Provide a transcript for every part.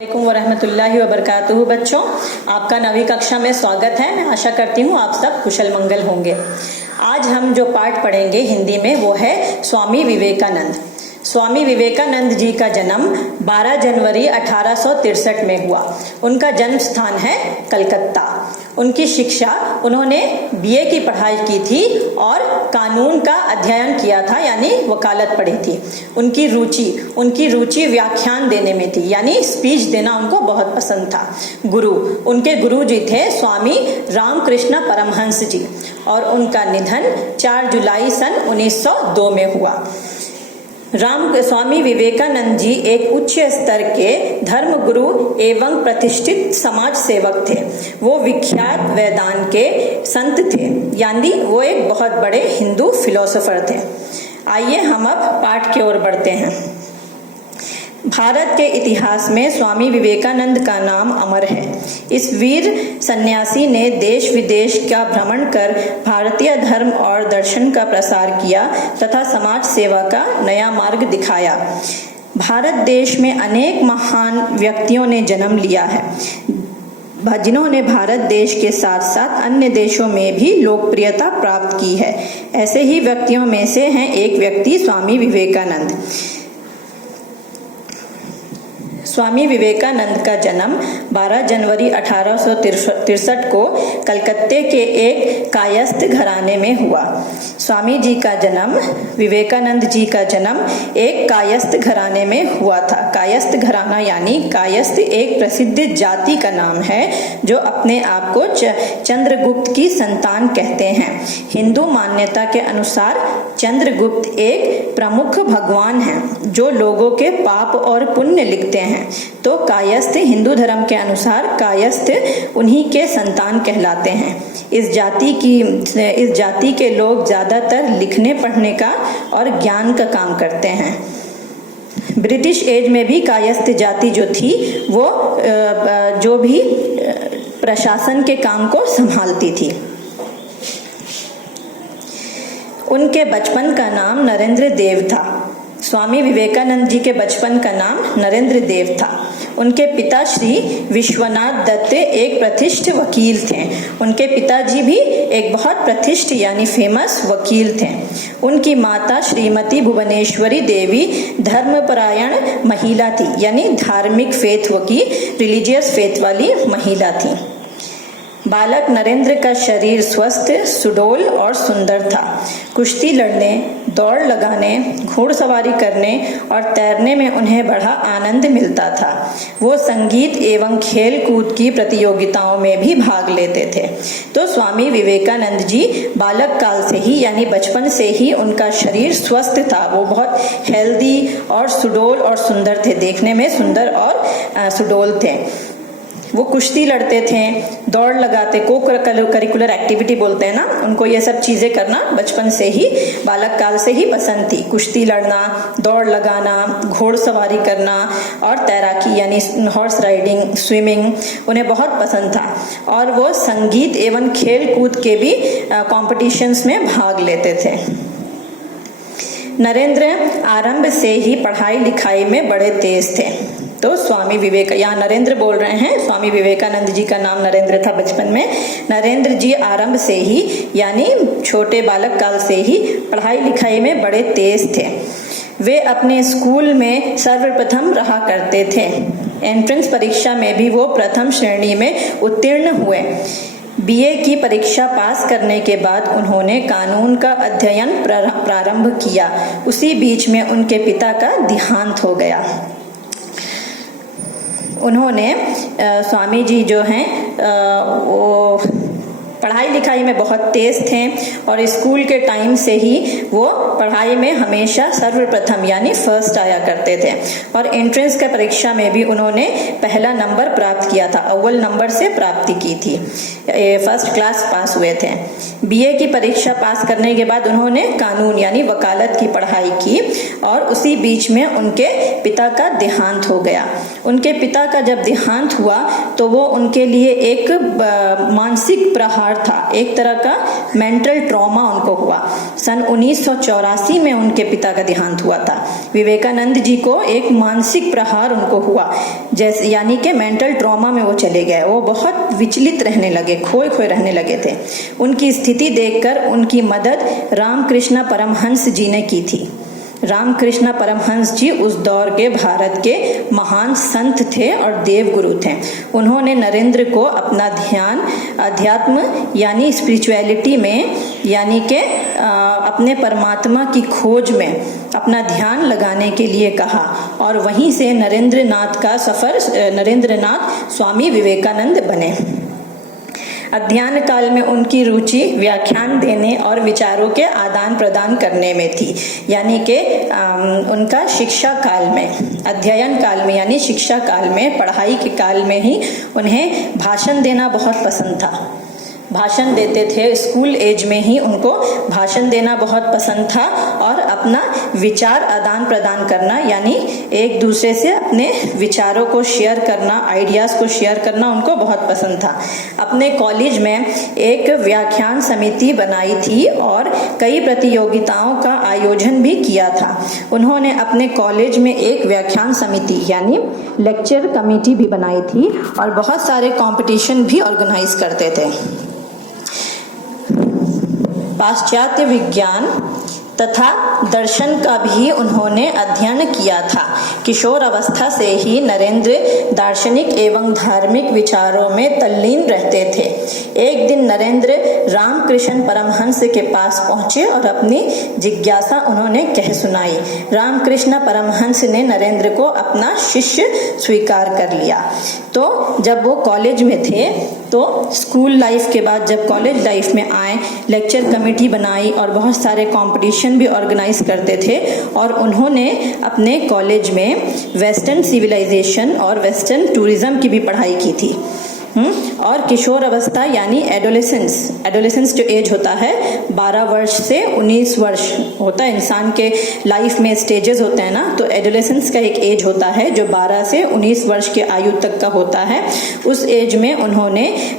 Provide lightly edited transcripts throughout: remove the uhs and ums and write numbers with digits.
वालेकुम वरहमतुल्लाहि वबरकातुहू। बच्चों, आपका 9वीं कक्षा में स्वागत है। मैं आशा करती हूँ आप सब कुशल मंगल होंगे। आज हम जो पाठ पढ़ेंगे हिंदी में वो है स्वामी विवेकानंद। स्वामी विवेकानंद जी का जन्म 12 जनवरी 1863 में हुआ। उनका जन्म स्थान है कलकत्ता। उनकी शिक्षा उन्होंने बीए की पढ़ाई की थी और कानून का अध्ययन किया था, यानी वकालत पढ़ी थी। उनकी रुचि व्याख्यान देने में थी, यानी स्पीच देना उनको बहुत पसंद था। उनके गुरु जी थे स्वामी रामकृष्ण परमहंस जी और उनका निधन 4 जुलाई सन 1902 में हुआ। स्वामी विवेकानंद जी एक उच्च स्तर के धर्म गुरु एवं प्रतिष्ठित समाज सेवक थे। वो विख्यात वेदांत के संत थे, यानी वो एक बहुत बड़े हिंदू फिलोसोफर थे। आइए हम अब पाठ की ओर बढ़ते हैं। भारत के इतिहास में स्वामी विवेकानंद का नाम अमर है। इस वीर सन्यासी ने देश विदेश का भ्रमण कर भारतीय धर्म और दर्शन का प्रसार किया तथा समाज सेवा का नया मार्ग दिखाया। भारत देश में अनेक महान व्यक्तियों ने जन्म लिया है, जिन्होंने भारत देश के साथ साथ अन्य देशों में भी लोकप्रियता प्राप्त की है। ऐसे ही व्यक्तियों में से हैं एक व्यक्ति स्वामी विवेकानंद। स्वामी विवेकानंद का जन्म 12 जनवरी 1863 को कलकत्ते के एक कायस्थ घराने में हुआ। स्वामी जी का जन्म, विवेकानंद जी का जन्म एक कायस्थ घराने में हुआ था। कायस्थ घराना यानी कायस्थ एक प्रसिद्ध जाति का नाम है जो अपने आप को चंद्रगुप्त की संतान कहते हैं। हिंदू मान्यता के अनुसार चंद्रगुप्त एक प्रमुख भगवान हैं जो लोगों के पाप और पुण्य लिखते हैं। तो कायस्थ हिंदू धर्म के अनुसार कायस्थ उन्हीं के संतान कहलाते हैं। इस जाति के लोग ज्यादातर लिखने पढ़ने का और ज्ञान का काम करते हैं। ब्रिटिश एज में भी कायस्थ जाति जो थी वो जो भी प्रशासन के काम को संभालती थी। उनके बचपन का नाम नरेंद्र देव था। स्वामी विवेकानंद जी के बचपन का नाम नरेंद्र देव था। उनके पिता श्री विश्वनाथ दत्त एक प्रतिष्ठित वकील थे। उनके पिताजी भी एक बहुत प्रतिष्ठित यानी फेमस वकील थे। उनकी माता श्रीमती भुवनेश्वरी देवी धर्मपरायण महिला थी, यानी धार्मिक फेथ की रिलीजियस फेथ वाली महिला थी। बालक नरेंद्र का शरीर स्वस्थ, सुडौल और सुंदर था। कुश्ती लड़ने, दौड़ लगाने, घुड़सवारी करने और तैरने में उन्हें बड़ा आनंद मिलता था। वो संगीत एवं खेल कूद की प्रतियोगिताओं में भी भाग लेते थे। तो स्वामी विवेकानंद जी बालक काल से ही यानी बचपन से ही उनका शरीर स्वस्थ था। वो बहुत हेल्दी और सुडौल और सुंदर थे, देखने में सुंदर और सुडौल थे। वो कुश्ती लड़ते थे, दौड़ लगाते, को करिकुलर एक्टिविटी बोलते हैं ना, उनको ये सब चीजें करना बचपन से ही, बालक काल से ही पसंद थी। कुश्ती लड़ना, दौड़ लगाना, घोड़सवारी करना और तैराकी यानी हॉर्स राइडिंग, स्विमिंग उन्हें बहुत पसंद था। और वो संगीत एवं खेल कूद के भी कॉम्पिटिशन्स में भाग लेते थे। नरेंद्र आरंभ से ही पढ़ाई लिखाई में बड़े तेज थे। तो यहाँ नरेंद्र बोल रहे हैं, स्वामी विवेकानंद जी का नाम नरेंद्र था बचपन में। नरेंद्र जी आरंभ से ही यानी छोटे बालक काल से ही पढ़ाई लिखाई में बड़े तेज थे। वे अपने स्कूल में सर्वप्रथम रहा करते थे। एंट्रेंस परीक्षा में भी वो प्रथम श्रेणी में उत्तीर्ण हुए। बीए की परीक्षा पास करने के बाद उन्होंने कानून का अध्ययन प्रारंभ किया। उसी बीच में उनके पिता का देहांत हो गया। उन्होंने स्वामी जी जो हैं वो पढ़ाई लिखाई में बहुत तेज थे और स्कूल के टाइम से ही वो पढ़ाई में हमेशा सर्वप्रथम यानी फर्स्ट आया करते थे। और एंट्रेंस का परीक्षा में भी उन्होंने पहला नंबर प्राप्त किया था, अव्वल नंबर से प्राप्ति की थी, फर्स्ट क्लास पास हुए थे। बीए की परीक्षा पास करने के बाद उन्होंने कानून यानी वकालत की पढ़ाई की और उसी बीच में उनके पिता का देहांत हो गया। उनके पिता का जब देहांत हुआ तो वो उनके लिए एक मानसिक प्रहार सुधार था, एक तरह का मेंटल ट्रॉमा उनको हुआ। सन 1984 में उनके पिता का देहांत हुआ था। विवेकानंद जी को एक मानसिक प्रहार उनको हुआ, जैसे यानी कि मेंटल ट्रॉमा में वो चले गए। वो बहुत विचलित रहने लगे, खोए खोए रहने लगे थे। उनकी स्थिति देखकर उनकी मदद रामकृष्ण परमहंस जी ने की थी। रामकृष्ण परमहंस जी उस दौर के भारत के महान संत थे और देव गुरु थे। उन्होंने नरेंद्र को अपना ध्यान अध्यात्म यानी स्पिरिचुअलिटी में, यानी कि अपने परमात्मा की खोज में अपना ध्यान लगाने के लिए कहा, और वहीं से नरेंद्रनाथ का सफर, नरेंद्रनाथ स्वामी विवेकानंद बने। अध्ययन काल में उनकी रुचि व्याख्यान देने और विचारों के आदान प्रदान करने में थी, यानी कि उनका शिक्षा काल में, अध्ययन काल में यानी शिक्षा काल में, पढ़ाई के काल में ही उन्हें भाषण देना बहुत पसंद था। भाषण देते थे, स्कूल एज में ही उनको भाषण देना बहुत पसंद था, और अपना विचार आदान प्रदान करना, यानी एक दूसरे से अपने विचारों को शेयर करना, आइडियाज़ को शेयर करना उनको बहुत पसंद था। अपने कॉलेज में एक व्याख्यान समिति बनाई थी और कई प्रतियोगिताओं का आयोजन भी किया था। उन्होंने अपने कॉलेज में एक व्याख्यान समिति यानी लेक्चर कमेटी भी बनाई थी और बहुत सारे कंपटीशन भी ऑर्गेनाइज करते थे। पाश्चात्य विज्ञान तथा दर्शन का भी उन्होंने अध्ययन किया था। किशोर अवस्था से ही नरेंद्र दार्शनिक एवं धार्मिक विचारों में तल्लीन रहते थे। एक दिन नरेंद्र रामकृष्ण परमहंस के पास पहुंचे और अपनी जिज्ञासा उन्होंने कह सुनाई। रामकृष्ण परमहंस ने नरेंद्र को अपना शिष्य स्वीकार कर लिया। तो जब वो कॉलेज में थे, तो स्कूल लाइफ के बाद जब कॉलेज लाइफ में आए, लेक्चर कमेटी बनाई और बहुत सारे कंपटीशन भी ऑर्गेनाइज करते थे, और उन्होंने अपने कॉलेज में वेस्टर्न सिविलाइजेशन और वेस्टर्न टूरिज्म की भी पढ़ाई की थी। और किशोर अवस्था यानी एडोलेसेंस जो एज होता है 12 वर्ष से 19 वर्ष होता है। इंसान के लाइफ में स्टेजेस होते हैं ना, तो एडोलेसेंस का एक एज होता है जो 12 से 19 वर्ष के आयु तक का होता है। उस एज में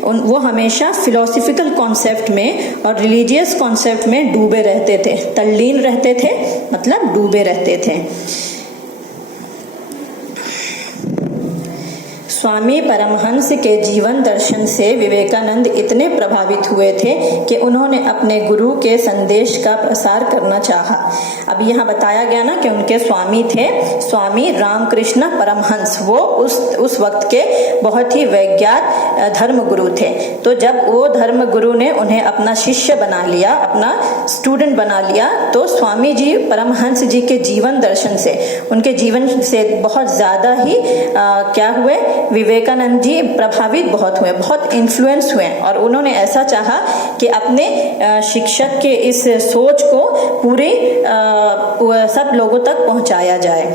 वो हमेशा फिलोसफिकल कॉन्सेप्ट में और रिलीजियस कॉन्सेप्ट में डूबे रहते थे, तल्लीन रहते थे, मतलब डूबे रहते थे। स्वामी परमहंस के जीवन दर्शन से विवेकानंद इतने प्रभावित हुए थे कि उन्होंने अपने गुरु के संदेश का प्रसार करना चाहा। अब यहाँ बताया गया ना कि उनके स्वामी थे स्वामी रामकृष्ण परमहंस। वो उस वक्त के बहुत ही वैज्ञात धर्म गुरु थे। तो जब वो धर्म गुरु ने उन्हें अपना शिष्य बना लिया, अपना स्टूडेंट बना लिया, तो स्वामी जी परमहंस जी के जीवन दर्शन से, उनके जीवन से बहुत ज़्यादा ही क्या हुए, विवेकानंद जी प्रभावित बहुत हुए, बहुत इन्फ्लुएंस हुए, और उन्होंने ऐसा चाहा कि अपने शिक्षक के इस सोच को पूरे सब लोगों तक पहुंचाया जाए।